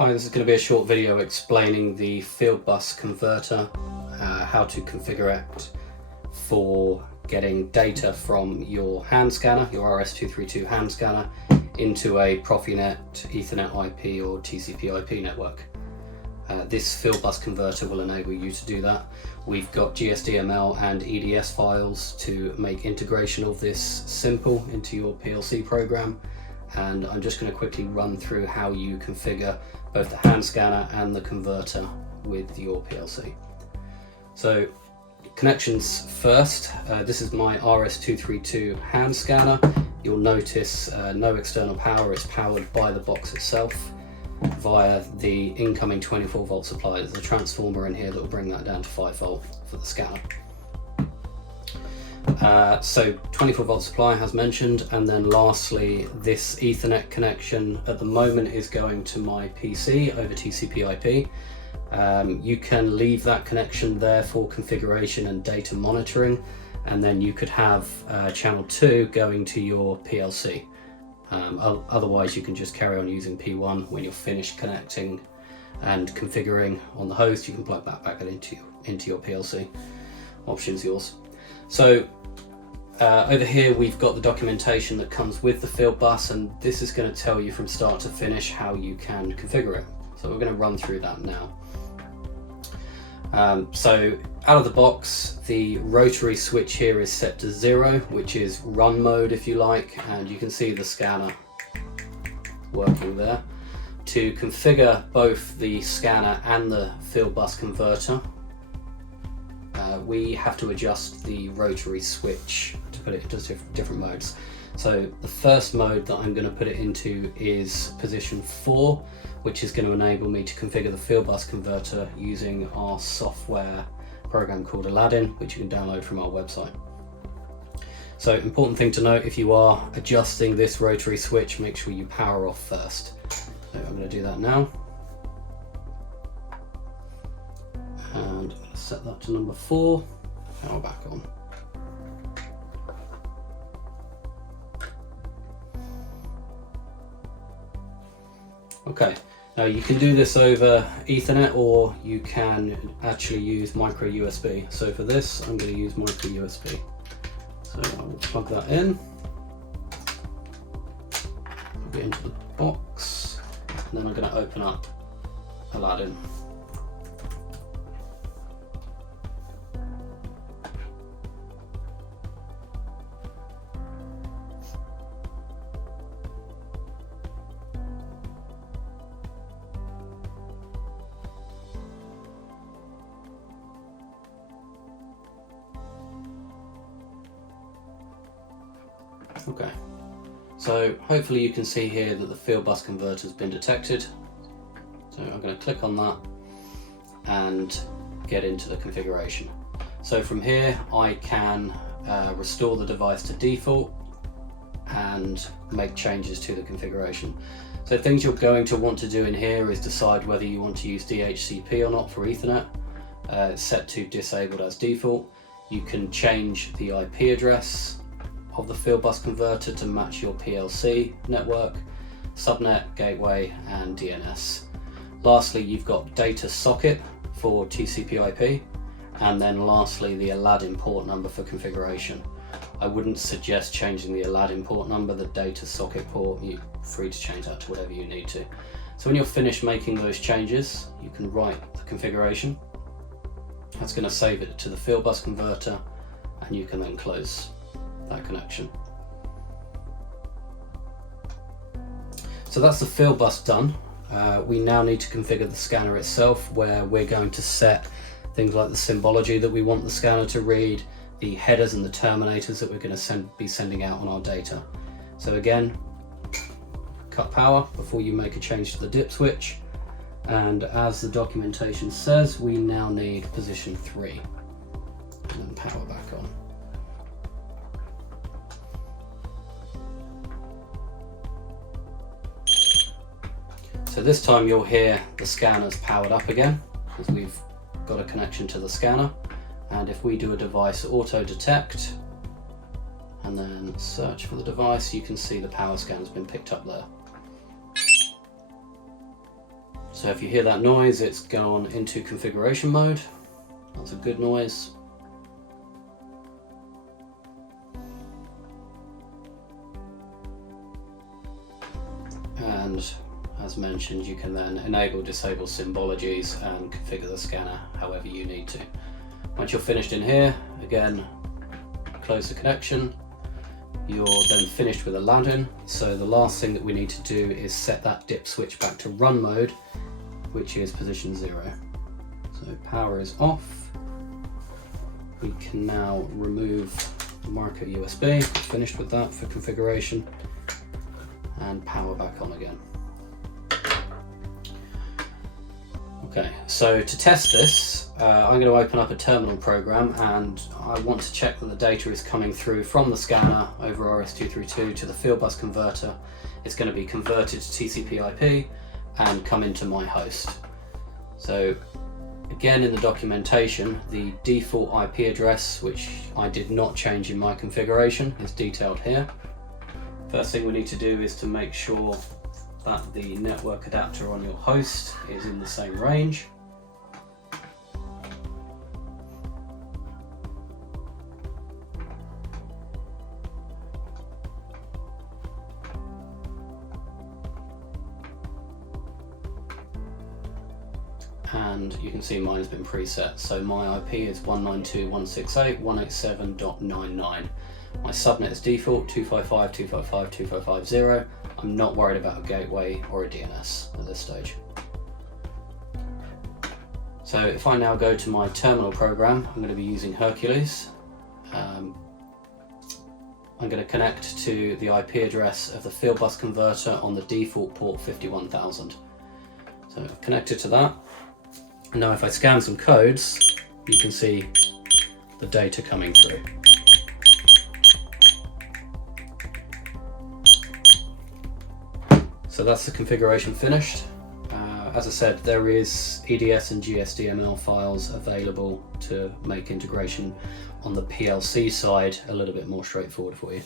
Hi, this is going to be a short video explaining the Fieldbus Converter, how to configure it for getting data from your hand scanner, your RS-232 hand scanner, into a Profinet, Ethernet IP or TCP IP network. This Fieldbus Converter will enable you to do that. We've got GSDML and EDS files to make integration of this simple into your PLC program, and I'm just going to quickly run through how you configure both the hand scanner and the converter with your PLC. So connections first. This is my RS-232 hand scanner. You'll notice no external power. It's powered by the box itself via the incoming 24 volt supply. There's a transformer in here that will bring that down to 5 volt for the scanner. So 24 volt supply as mentioned, and then lastly this Ethernet connection at the moment is going to my PC over TCP IP. You can leave that connection there for configuration and data monitoring, and then you could have channel 2 going to your PLC. Otherwise you can just carry on using P1. When you're finished connecting and configuring on the host, you can plug that back into your PLC. Option's yours. So over here we've got the documentation that comes with the Fieldbus, and this is going to tell you from start to finish how you can configure it. So we're going to run through that now. So out of the box, the rotary switch here is set to 0, which is run mode if you like, and you can see the scanner working there. To configure both the scanner and the Fieldbus converter, we have to adjust the rotary switch to put it into different modes. So the first mode that I'm going to put it into is position 4, which is going to enable me to configure the Fieldbus converter using our software program called Aladdin, which you can download from our website. So important thing to note, if you are adjusting this rotary switch, make sure you power off first. So I'm going to do that now. And I'm going to set that to number 4, power back on. Okay, now you can do this over Ethernet, or you can actually use micro USB. So for this, I'm going to use micro USB. So I will plug that in, plug it into the box, and then I'm going to open up Aladdin. Okay, so hopefully you can see here that the Fieldbus converter has been detected. So I'm going to click on that and get into the configuration. So from here I can restore the device to default and make changes to the configuration. So things you're going to want to do in here is decide whether you want to use DHCP or not for Ethernet. It's set to disabled as default. You can change the IP address of the Fieldbus converter to match your PLC network, subnet, gateway and DNS. Lastly, you've got data socket for TCP IP, and then lastly the Aladdin port number for configuration. I wouldn't suggest changing the Aladdin port number. The data socket port, you're free to change that to whatever you need to. So when you're finished making those changes, you can write the configuration. That's going to save it to the Fieldbus converter, and you can then close that connection. So that's the Fieldbus done. We now need to configure the scanner itself, where we're going to set things like the symbology that we want the scanner to read, the headers and the terminators that we're going to be sending out on our data. So again, cut power before you make a change to the dip switch, and as the documentation says, we now need position 3, and then power back on. So this time you'll hear the scanner's powered up again, because we've got a connection to the scanner. And if we do a device auto detect and then search for the device, you can see the power scan has been picked up there. So if you hear that noise, it's gone into configuration mode. That's a good noise. And as mentioned, you can then enable, disable symbologies and configure the scanner however you need to. Once you're finished in here, again, close the connection. You're then finished with Aladdin. So the last thing that we need to do is set that dip switch back to run mode, which is position 0. So power is off. We can now remove the micro USB, finished with that for configuration, and power back on again. Okay, so to test this, I'm going to open up a terminal program, and I want to check that the data is coming through from the scanner over RS-232 to the Fieldbus converter. It's going to be converted to TCP/IP and come into my host. So again, in the documentation, the default IP address, which I did not change in my configuration, is detailed here. First thing we need to do is to make sure that the network adapter on your host is in the same range. And you can see mine has been preset. So my IP is 192.168.187.99. My subnet is default 255.255.255.0. I'm not worried about a gateway or a DNS at this stage. So if I now go to my terminal program, I'm going to be using Hercules. I'm going to connect to the IP address of the Fieldbus converter on the default port 51000. So I've connected to that. Now if I scan some codes, you can see the data coming through. So that's the configuration finished. As I said, there is EDS and GSDML files available to make integration on the PLC side a little bit more straightforward for you.